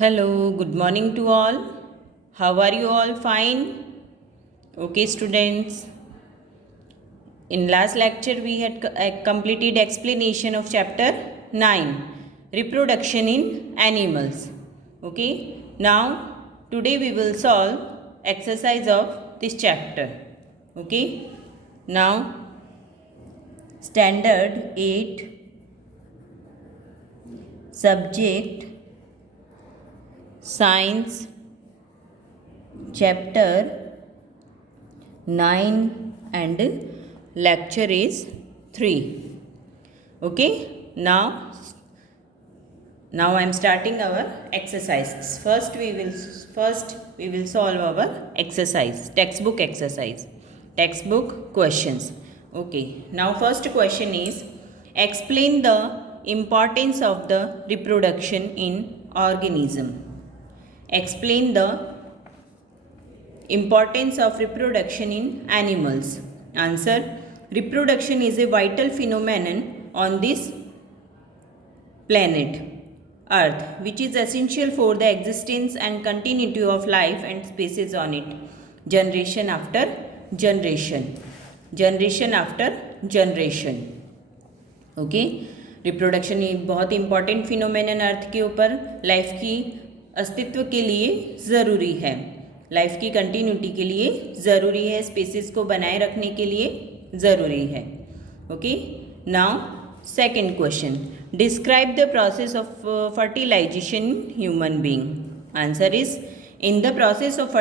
Hello, good morning to all. How are you all? Fine? Okay, students. In last lecture, we had completed explanation of chapter 9, reproduction in animals. Okay, now today we will solve exercise of this chapter. Okay, now standard 8, subject science, chapter 9 and lecture is 3. Okay, now I am starting our exercises. First we will solve our exercise, textbook questions. Okay, now first question is, explain the importance of the reproduction in organism. Explain the importance of reproduction in animals. Answer: reproduction is a vital phenomenon on this planet Earth, which is essential for the existence and continuity of life and species on it. Generation after generation. Generation after generation. Okay, reproduction ये बहुत important phenomenon अर्थ के ऊपर life की अस्तित्व के लिए ज़रूरी है, लाइफ की कंटिन्यूटी के लिए ज़रूरी है, स्पीसीज को बनाए रखने के लिए ज़रूरी है. Okay, now second question, describe the process of fertilization in human being. Answer is, in the process of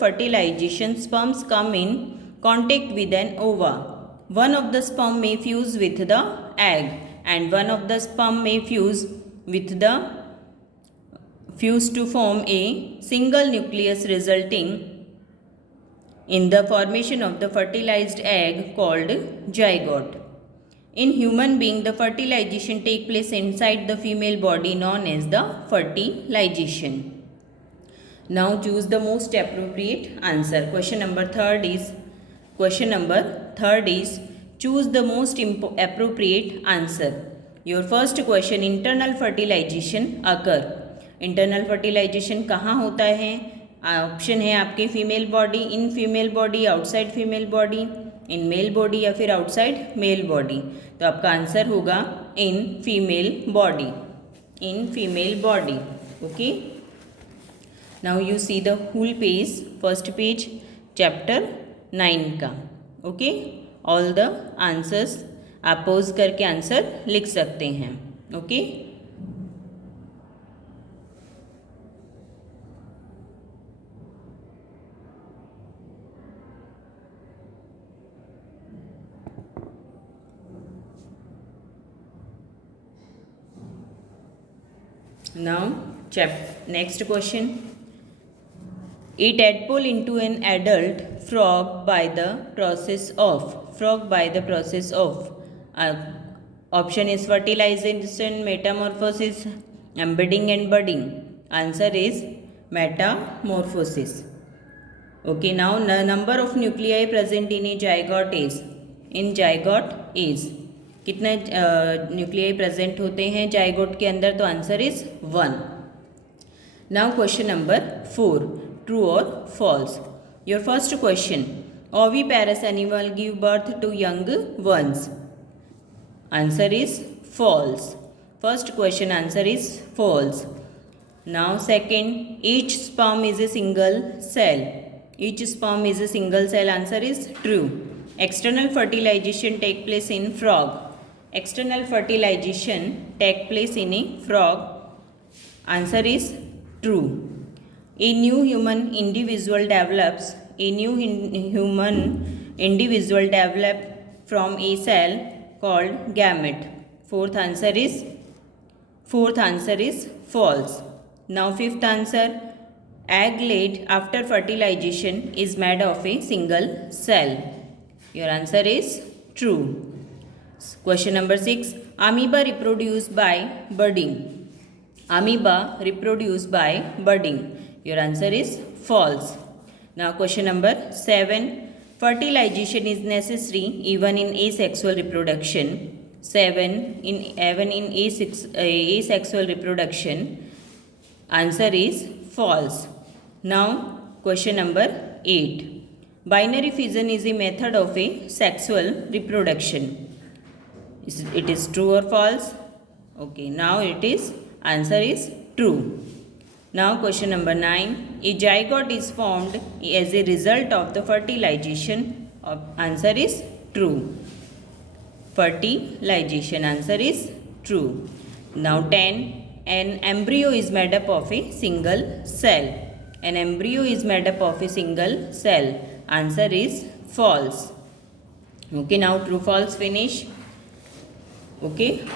fertilization sperms come in contact with an ova. One of the sperm may fuse with the egg and one of the sperm may fuse to form a single nucleus, resulting in the formation of the fertilized egg called zygote. In human being, the fertilization takes place inside the female body, known as the fertilization. Now choose the most appropriate answer. Question number third is choose the most appropriate answer. Your first question, internal fertilization occur. Internal fertilization कहाँ होता है? Option है आपके female body, in female body, outside female body, in male body या फिर outside male body. तो आपका answer होगा in female body, in female body. Okay, now you see the whole page, first page chapter 9 का. Okay, all the answers आप pause करके answer लिख सकते हैं. ओके, now next question, a tadpole into an adult frog by the process of option is fertilization, metamorphosis, embedding and budding. Answer is metamorphosis. Okay, now the number of nuclei present in a zygote is कितने nuclei present होते हैं zygote के अंदर? तो answer is 1. Now question number 4, true और false. Your first question, oviparous animal give birth to young ones. Answer is false. First question answer is false. Now second, each sperm is a single cell. Each sperm is a single cell. Answer is true. External fertilization take place in frog. External fertilization take place in a frog. Answer is true. A new human individual develops. A new human individual develop from a cell called gamete. Fourth answer is false. Now fifth answer, egg laid after fertilization is made of a single cell. Your answer is true. Question number 6, amoeba reproduce by budding. Amoeba reproduce by budding. Your answer is false. Now question number 7, fertilization is necessary even in asexual reproduction. 7 in even in asexual reproduction? Answer is false. Now question number 8. Binary fission is a method of a sexual reproduction. It is true or false? Okay, now it is answer is true. Now question number 9. A zygote is formed as a result of the fertilization of, answer is true. Fertilization, answer is true. Now 10. An embryo is made up of a single cell. An embryo is made up of a single cell. Answer is false. Okay, now true false finish. Okay.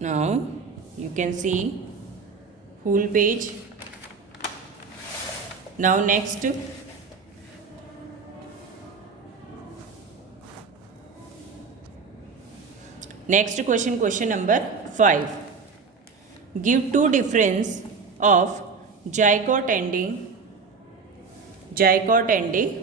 Now you can see full page. Now next, question number 5. Give two difference of zygote and a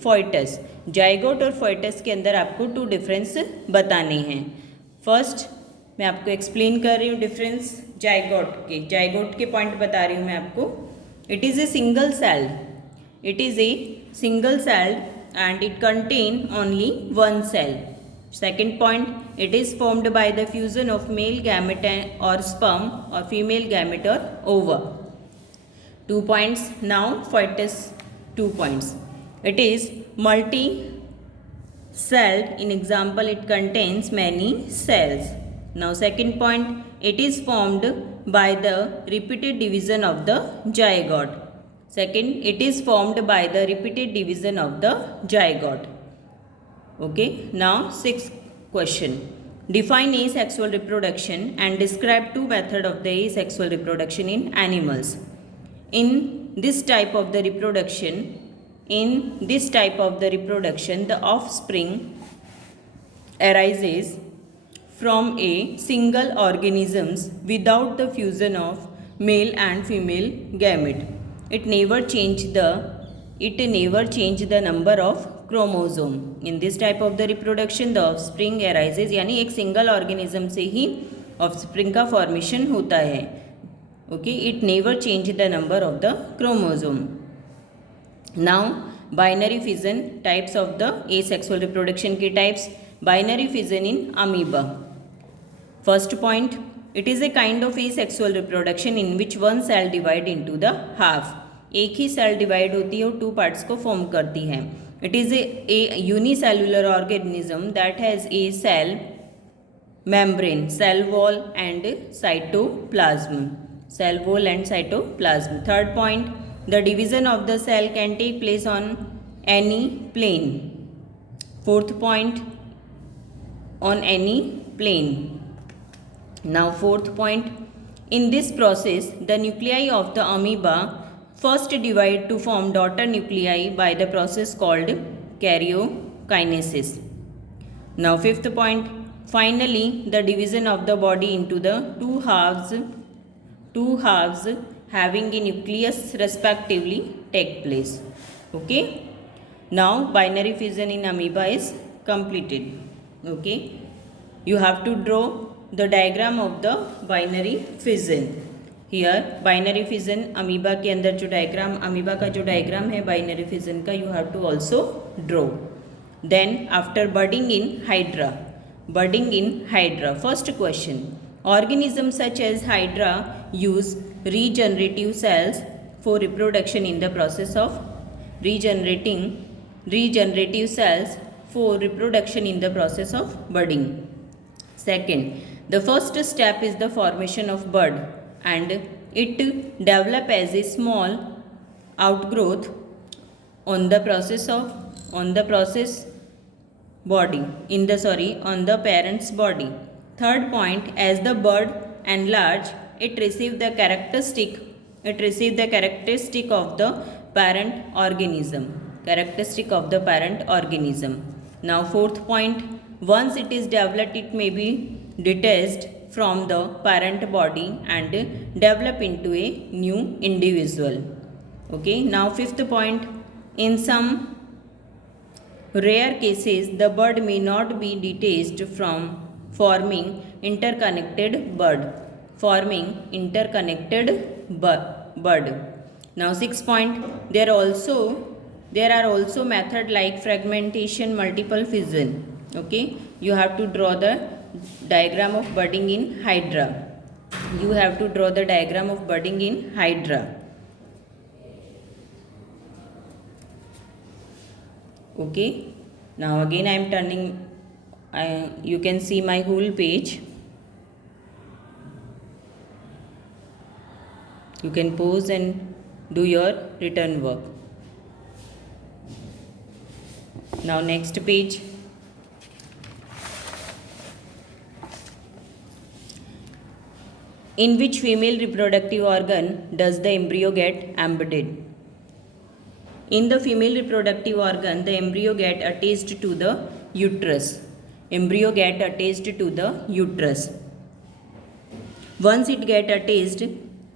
fetus. Zygote और fetus के अंदर आपको to difference बताने हैं. First मैं आपको explain कर रही हूँ डिफरेंस जाइगोट के पॉइंट बता रही हूँ मैं आपको. It is a single celled and it contain only one cell. Second point, it is formed by the fusion of male gamete or sperm or female gamete or ova. 2 points. Now fetus, 2 points. It is multi-celled. In example, it contains many cells. Now second point, it is formed by the repeated division of the zygote. Second, it is formed by the repeated division of the zygote. Okay, now sixth question. Define asexual reproduction and describe two methods of the asexual reproduction in animals. In this type of the reproduction, the offspring arises from a single organisms without the fusion of male and female gamete. It never changed the number of chromosome. In this type of the reproduction, the offspring arises, यानी एक single organism से ही offspring का formation होता है. Okay, it never change the number of the chromosome. Now binary fission, types of the asexual reproduction के types. Binary fission in amoeba. First point, it is a kind of asexual reproduction in which one cell divide into the half. एक ही cell divide होती है और two parts को form करती है. It is a unicellular organism that has a cell membrane, cell wall and cytoplasm. Third point, the division of the cell can take place on any plane. Fourth point, on any plane. Now fourth point, in this process the nuclei of the amoeba first divide to form daughter nuclei by the process called karyokinesis. Now fifth point, finally the division of the body into the two halves having a nucleus respectively take place. Okay, now binary fission in amoeba is completed. Okay, you have to draw the diagram of the binary fission. Here binary fission amoeba के अंदर जो diagram, amoeba का जो diagram है binary fission का, you have to also draw. Then after budding in hydra, first question, organisms such as hydra use regenerative cells for reproduction in the process of regenerative cells for reproduction in the process of budding. Second, the first step is the formation of bud and it develop as a small outgrowth on the parent's body. Third point, as the bud enlarge, it receive the characteristic of the parent organism. Now fourth point, once it is developed, it may be detached from the parent body and develop into a new individual. Okay, now fifth point, in some rare cases the bud may not be detached from forming interconnected bud. Bud. Now sixth point, there are also method like fragmentation, multiple fission. Okay, you have to draw the diagram of budding in hydra. You have to draw the diagram of budding in hydra. Okay, now again I am turning, you can see my whole page. You can pause and do your written work. Now next page. In which female reproductive organ does the embryo get embedded? In the female reproductive organ, the embryo get attached to the uterus. Embryo get attached to the uterus. Once it get attached,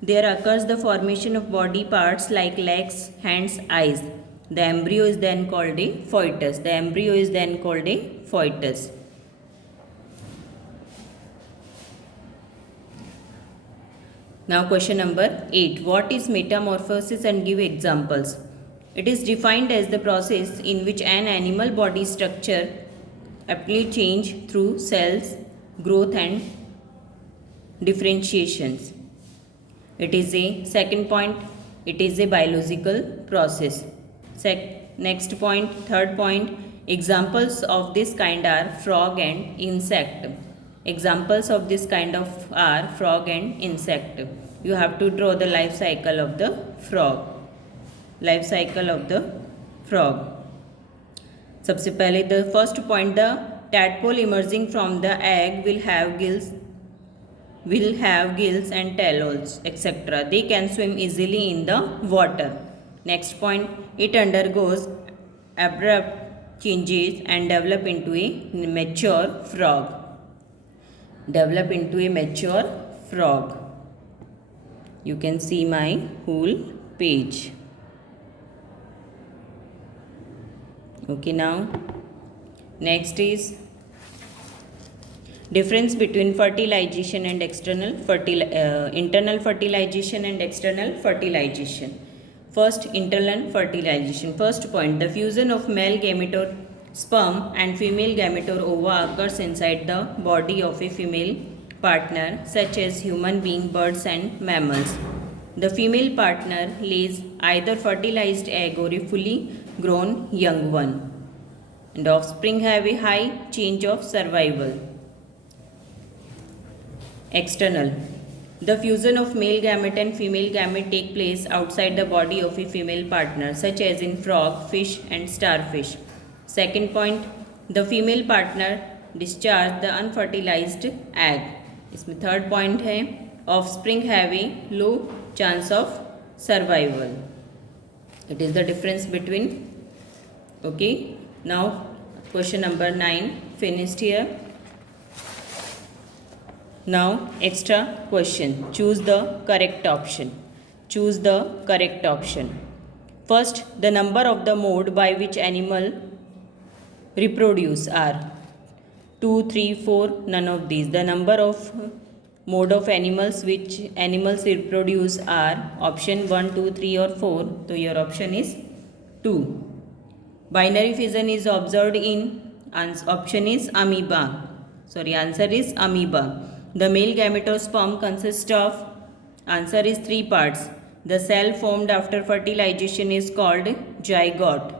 there occurs the formation of body parts like legs, hands, eyes. The embryo is then called a fetus. The embryo is then called a fetus. Now question number 8. What is metamorphosis and give examples? It is defined as the process in which an animal body structure aptly change through cells, growth and differentiations. It is a second point, it is a biological process. Next point, third point, examples of this kind are frog and insect. Examples of this kind of are frog and insect. You have to draw the life cycle of the frog. Life cycle of the frog. सबसे पहले the first point, the tadpole emerging from the egg will have gills and tails, etc. They can swim easily in the water. Next point, it undergoes abrupt changes and develop into a mature frog. Develop into a mature frog. You can see my whole page. Okay, now next is difference between fertilization and internal fertilization and external fertilization. First, internal fertilization. First point, the fusion of male gametode sperm and female gametode ova occurs inside the body of a female partner such as human being, birds and mammals. The female partner lays either fertilized egg or a fully grown young one, and offspring have a high change of survival. External. The fusion of male gamete and female gamete take place outside the body of a female partner such as in frog, fish and starfish. Second point, the female partner discharge the unfertilized egg. इसमें third point है offspring have a low chance of survival. It is the difference between. Okay, now question number 9 finished here. Now extra question. Choose the correct option. Choose the correct option. First, the number of the mode by which animal reproduce are 2, 3, 4, none of these. The number of mode of animals which animals reproduce are option 1, 2, 3 or 4. So your option is 2. Binary fission is observed in option is amoeba. Answer is amoeba. The male gametosperm consists of, answer is 3 parts. The cell formed after fertilization is called zygote.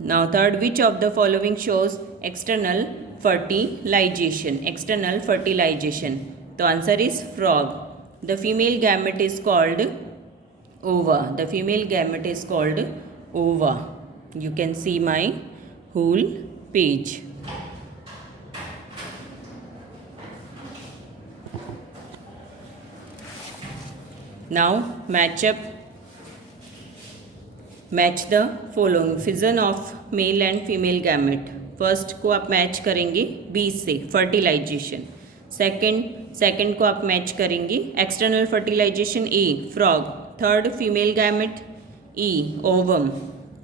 Now third, which of the following shows external fertilization? External fertilization. The answer is frog. The female gamete is called ova. The female gamete is called ova. You can see my whole page. Now match the following fission of male and female gamete. First को आप match करेंगे B से fertilisation, second को आप match करेंगे external fertilisation A frog, Third, female gamete. E, ovum.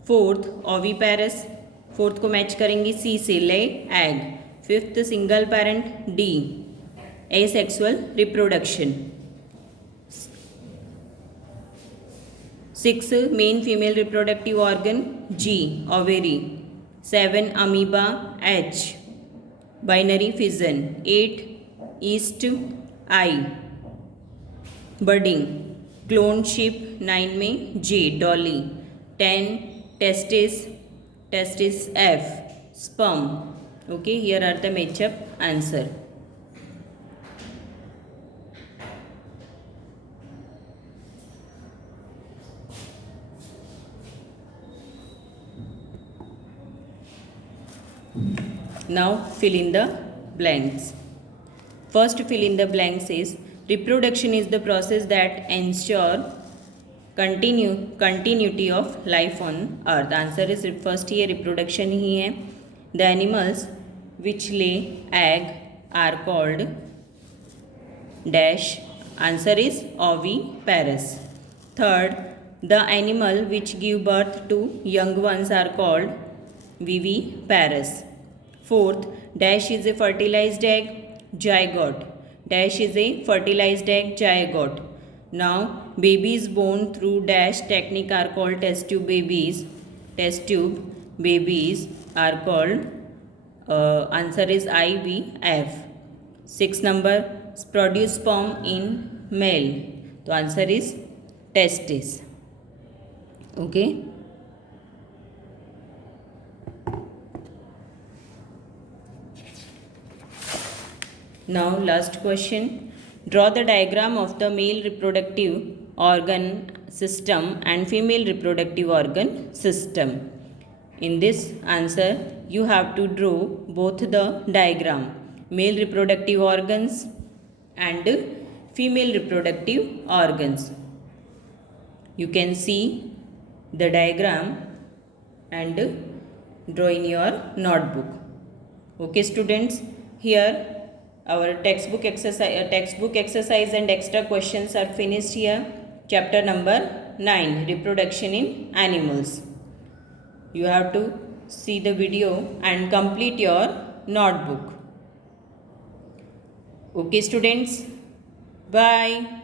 Fourth, oviparous. Fourth को match करेंगे C से, lay egg. Fifth, single parent. D, asexual reproduction. Six, main female reproductive organ. G, ovary. Seven, amoeba. H, binary fission. Eight, yeast. I, budding. Clone sheep. 9 में J, Dolly. 10, testis. Testis F, sperm. Okay, here are the matchup answer. Now fill in the blanks. First fill in the blanks is reproduction is the process that ensure continuity of life on earth. Answer is first here reproduction ही है. The animals which lay egg are called dash. Answer is oviparous. Third, the animal which give birth to young ones are called viviparous. Fourth, dash is a fertilized egg, zygote. Dash is a fertilized egg, zygote. Now, babies born through dash technique are called test tube babies. Test tube babies are called, answer is IVF. 6 number, produce sperm in male. So, answer is testis. Okay. Now, last question. Draw the diagram of the male reproductive organ system and female reproductive organ system. In this answer, you have to draw both the diagram, male reproductive organs and female reproductive organs. You can see the diagram and draw in your notebook. Okay, students, here our textbook exercise and extra questions are finished here. Chapter number 9, reproduction in animals. You have to see the video and complete your notebook. Okay, students, bye.